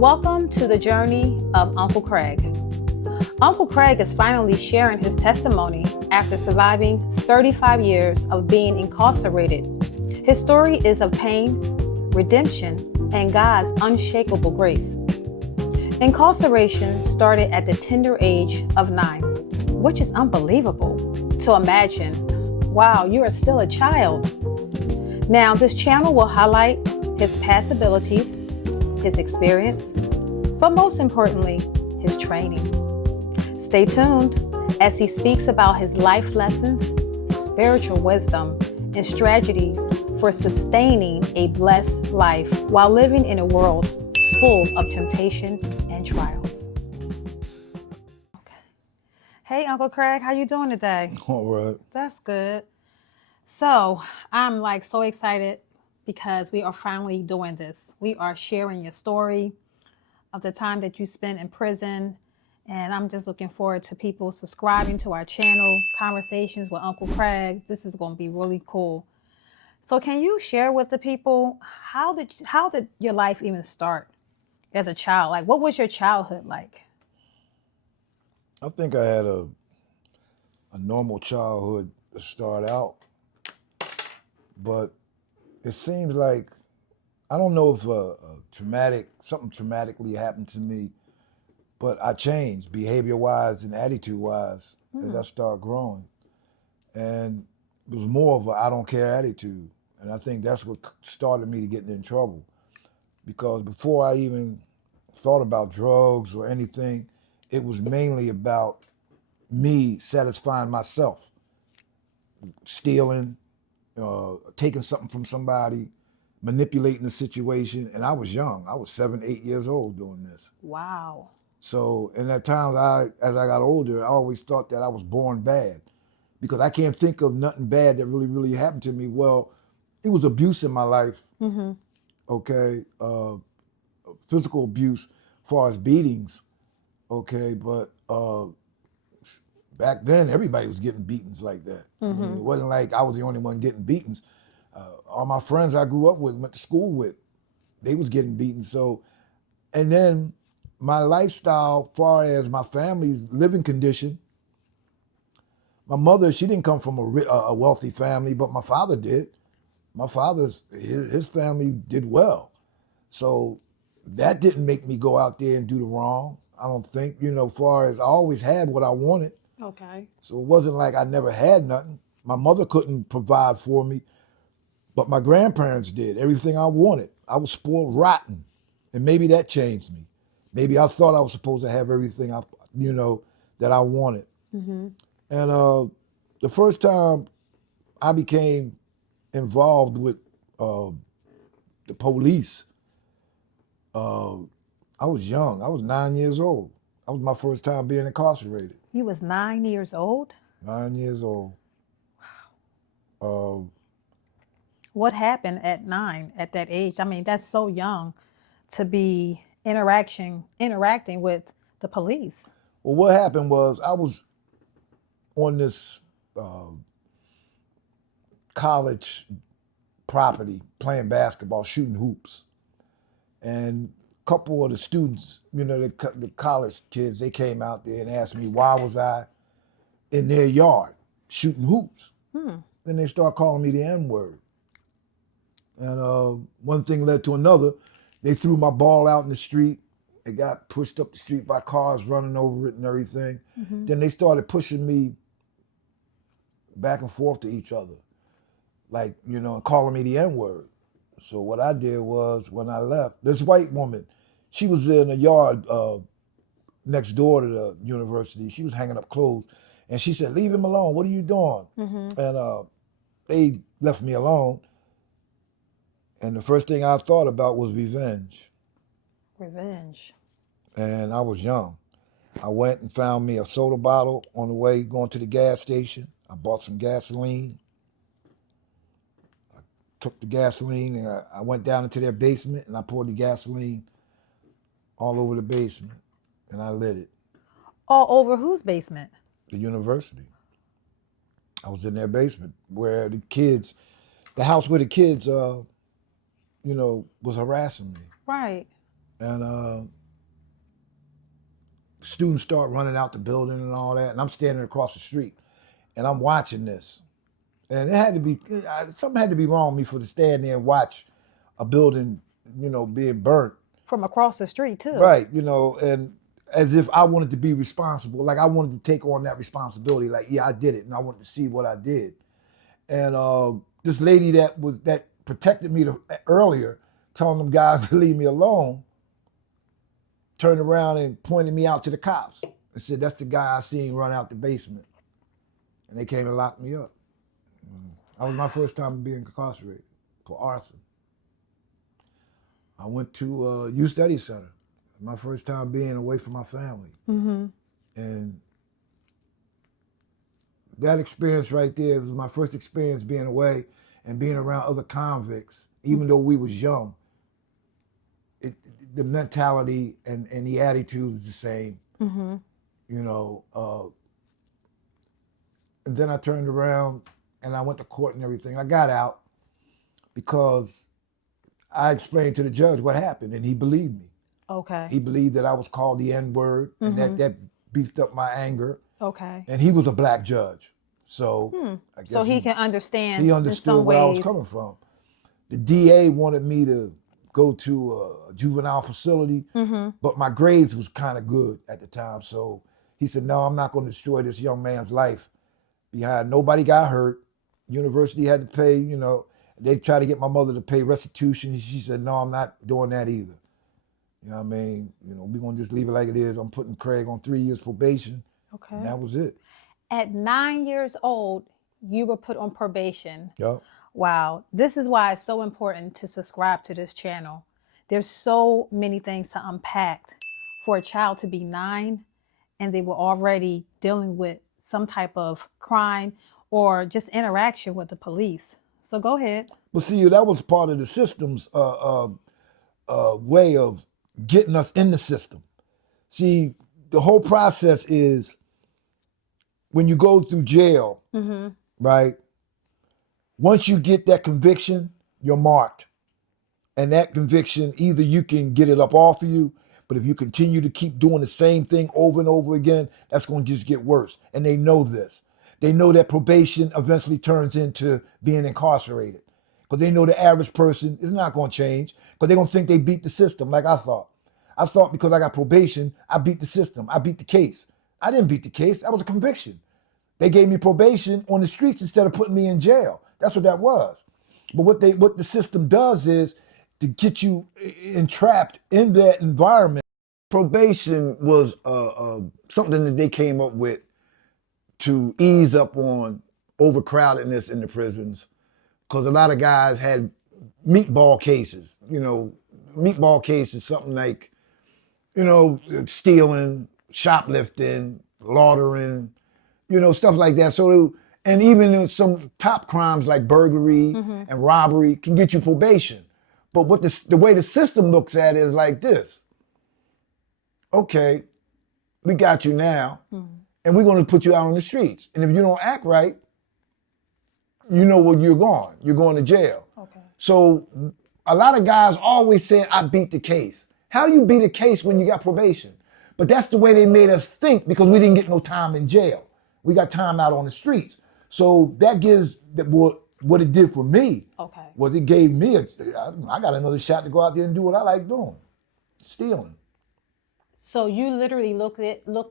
Welcome to the journey of Uncle Craig. Uncle Craig is finally sharing his testimony after surviving 35 years of being incarcerated. His story is of pain, redemption, and God's unshakable grace. Incarceration started at the tender age of 9, which is unbelievable to imagine. Wow, you are still a child. Now, this channel will highlight his past abilities, his experience, but most importantly, his training. Stay tuned as he speaks about his life lessons, spiritual wisdom, and strategies for sustaining a blessed life while living in a world full of temptation and trials. Okay. Hey, Uncle Craig, how you doing today? All right. That's good. So I'm so excited because we are finally doing this. We are sharing your story of the time that you spent in prison. And I'm just looking forward to people subscribing to our channel, Conversations with Uncle Craig. This is going to be really cool. So can you share with the people, how did your life even start as a child? Like, what was your childhood like? I think I had a normal childhood to start out, but it seems like, I don't know if something traumatically happened to me, but I changed behavior-wise and attitude-wise as I started growing. And it was more of a I don't care attitude. And I think that's what started me getting in trouble. Because before I even thought about drugs or anything, it was mainly about me satisfying myself. Stealing, taking something from somebody, manipulating the situation. And I was young. I was 7, 8 years old doing this. Wow. So, and at times, as I got older, I always thought that I was born bad, because I can't think of nothing bad that really, really happened to me. Well, it was abuse in my life, okay, physical abuse, as far as beatings, okay, but back then, everybody was getting beatings like that. I mean, it wasn't like I was the only one getting beatings. All my friends I grew up with, went to school with, they was getting beaten. So, and then my lifestyle, far as my family's living condition, my mother, she didn't come from a wealthy family, but my father did. My his family did well. So that didn't make me go out there and do the wrong, I don't think. Far as I always had what I wanted. Okay. So it wasn't like I never had nothing. My mother couldn't provide for me, but my grandparents did everything I wanted. I was spoiled rotten, and maybe that changed me. Maybe I thought I was supposed to have everything that I wanted. And the first time I became involved with the police, I was young. I was 9 years old. That was my first time being incarcerated. You was 9 years old? 9 years old. What happened at 9, at that age? I mean, that's so young to be interacting with the police. Well, what happened was I was on this college property playing basketball, shooting hoops. And a couple of the students, the college kids, they came out there and asked me why was I in their yard shooting hoops. Then they start calling me the N-word. And one thing led to another. They threw my ball out in the street. It got pushed up the street by cars running over it and everything. Then they started pushing me back and forth to each other, and calling me the N-word. So what I did was, when I left, this white woman, she was in a yard next door to the university. She was hanging up clothes. And she said, "Leave him alone. What are you doing?" And they left me alone. And the first thing I thought about was revenge. Revenge. And I was young. I went and found me a soda bottle on the way going to the gas station. I bought some gasoline. I took the gasoline and I went down into their basement and I poured the gasoline all over the basement and I lit it. All over whose basement? The university. I was in their basement where the house where the kids, was harassing me. Right. And students start running out the building and all that, and I'm standing across the street, and I'm watching this. And it had to be, something had to be wrong with me for to stand there and watch a building, being burnt. From across the street too. Right, and as if I wanted to be responsible, like I wanted to take on that responsibility. Like, yeah, I did it, and I wanted to see what I did. And this lady that protected me earlier, telling them guys to leave me alone, turned around and pointed me out to the cops and said, "That's the guy I seen run out the basement." And they came and locked me up. That was my first time being incarcerated for arson. I went to a youth study center. My first time being away from my family. Mm-hmm. And that experience right there was my first experience being away and being around other convicts, even though we was young. The mentality and the attitude is the same. Mm-hmm. And then I turned around and I went to court and everything. I got out because I explained to the judge what happened, and he believed me. Okay. He believed that I was called the N-word, and that beefed up my anger. Okay. And he was a black judge. So I guess so he can understand. He understood where I was coming from. The DA wanted me to go to a juvenile facility, but my grades was kind of good at the time. So he said, "No, I'm not going to destroy this young man's life behind." Nobody got hurt. University had to pay, they tried to get my mother to pay restitution. She said, "No, I'm not doing that either." You know what I mean? We're going to just leave it like it is. I'm putting Craig on 3 years probation. Okay. And that was it. At 9 years old, you were put on probation. Yep. Wow. This is why it's so important to subscribe to this channel. There's so many things to unpack for a child to be 9 and they were already dealing with some type of crime or just interaction with the police. So go ahead. But see, that was part of the system's way of getting us in the system. See, the whole process is when you go through jail, right? Once you get that conviction, you're marked. And that conviction, either you can get it up off of you, but if you continue to keep doing the same thing over and over again, that's going to just get worse. And they know this. They know that probation eventually turns into being incarcerated. Because they know the average person is not going to change, because they're going to think they beat the system like I thought. I thought because I got probation, I beat the system. I beat the case. I didn't beat the case. That was a conviction. They gave me probation on the streets instead of putting me in jail. That's what that was. But what the system does is to get you entrapped in that environment. Probation was something that they came up with to ease up on overcrowdedness in the prisons, because a lot of guys had meatball cases. Meatball case is something like, stealing, shoplifting, laundering, stuff like that. So, and even some top crimes like burglary and robbery can get you probation. But what the way the system looks at it is like this. Okay, we got you now, and we're going to put you out on the streets. And if you don't act right, you know where you're going. You're going to jail. Okay. So a lot of guys always say, "I beat the case." How do you beat a case when you got probation? But that's the way they made us think, because we didn't get no time in jail. We got time out on the streets. So that gives what it did for me. Okay. Was it gave me I got another shot to go out there and do what I like doing, stealing. So you literally looked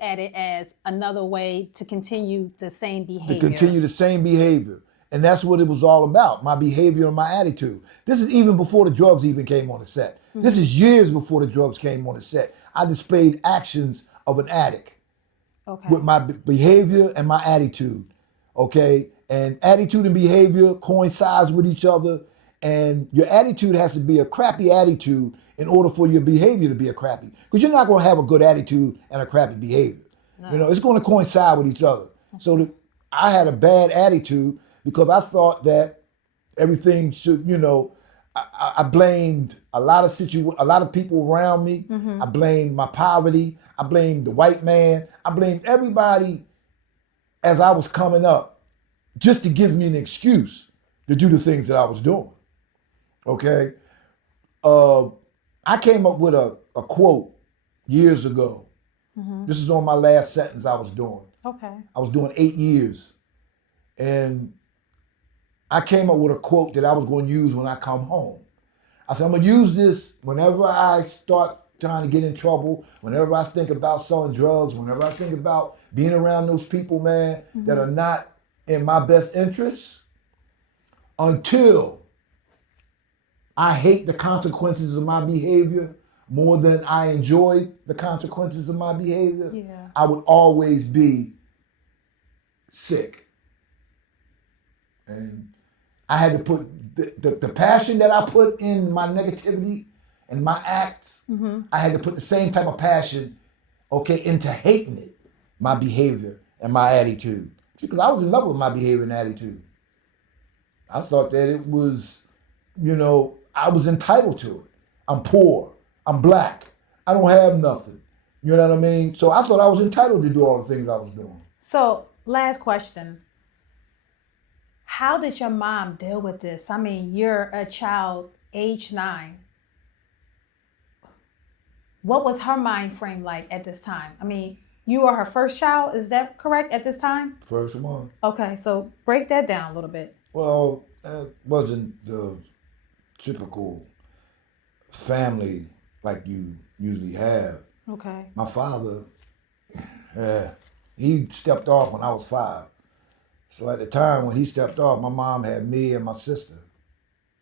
at it as another way to continue the same behavior. To continue the same behavior. And that's what it was all about, my behavior and my attitude. This is even before the drugs even came on the set. This is years before the drugs came on the set. I displayed actions of an addict. Okay. With my behavior and my attitude, okay? And attitude and behavior coincides with each other, and your attitude has to be a crappy attitude in order for your behavior to be a crappy. Because you're not going to have a good attitude and a crappy behavior. No. It's going to coincide with each other. So I had a bad attitude because I thought that everything should, I blamed a lot of people around me. I blamed my poverty. I blamed the white man. I blamed everybody as I was coming up, just to give me an excuse to do the things that I was doing. Okay? I came up with a quote years ago. This is on my last sentence I was doing. Okay. I was doing 8 years. And I came up with a quote that I was going to use when I come home. I said, I'm going to use this whenever I start trying to get in trouble, whenever I think about selling drugs, whenever I think about being around those people, man, that are not in my best interests, until I hate the consequences of my behavior more than I enjoy the consequences of my behavior, Yeah. I would always be sick. And I had to put the passion that I put in my negativity and my acts, I had to put the same type of passion, okay, into hating it, my behavior and my attitude. See, because I was in love with my behavior and attitude. I thought that it was, I was entitled to it. I'm poor. I'm black. I don't have nothing. You know what I mean? So I thought I was entitled to do all the things I was doing. So, last question. How did your mom deal with this? I mean, you're a child, age 9. What was her mind frame like at this time? I mean, you are her first child, is that correct at this time? First one. Okay, so break that down a little bit. Well, it wasn't the typical family like you usually have. Okay. My father, he stepped off when I was 5. So at the time when he stepped off, my mom had me and my sister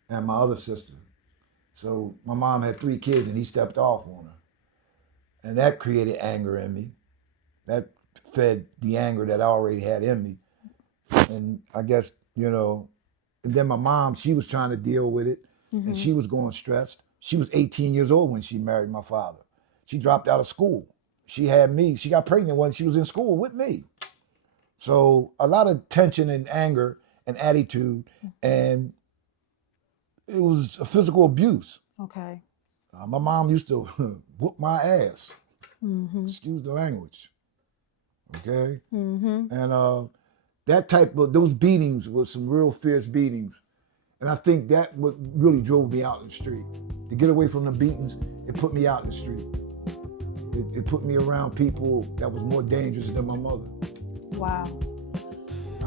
and my other sister. So my mom had 3 kids and he stepped off on her. And that created anger in me. That fed the anger that I already had in me. And I guess, and then my mom, she was trying to deal with it and she was going stressed. She was 18 years old when she married my father. She dropped out of school. She had me. She got pregnant when she was in school with me. So a lot of tension and anger and attitude, and it was a physical abuse. Okay. My mom used to whoop my ass. Excuse the language. Okay? And those beatings were some real fierce beatings. And I think that what really drove me out in the street. To get away from the beatings, it put me out in the street. It put me around people that was more dangerous than my mother. Wow.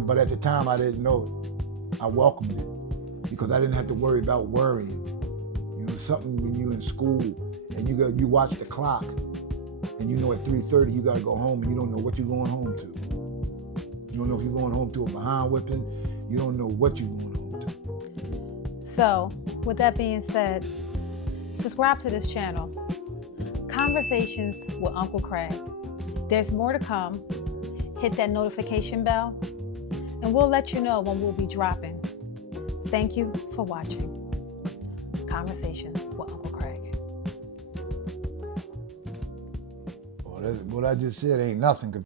But at the time, I didn't know it. I welcomed it because I didn't have to worry about worrying. Something when you're in school and you watch the clock and at 3:30 you got to go home and you don't know what you're going home to. You don't know if you're going home to a behind whipping. You don't know what you're going home to. So, with that being said, subscribe to this channel. Conversations with Uncle Craig. There's more to come. Hit that notification bell, and we'll let you know when we'll be dropping. Thank you for watching Conversations with Uncle Craig. What I just said ain't nothing.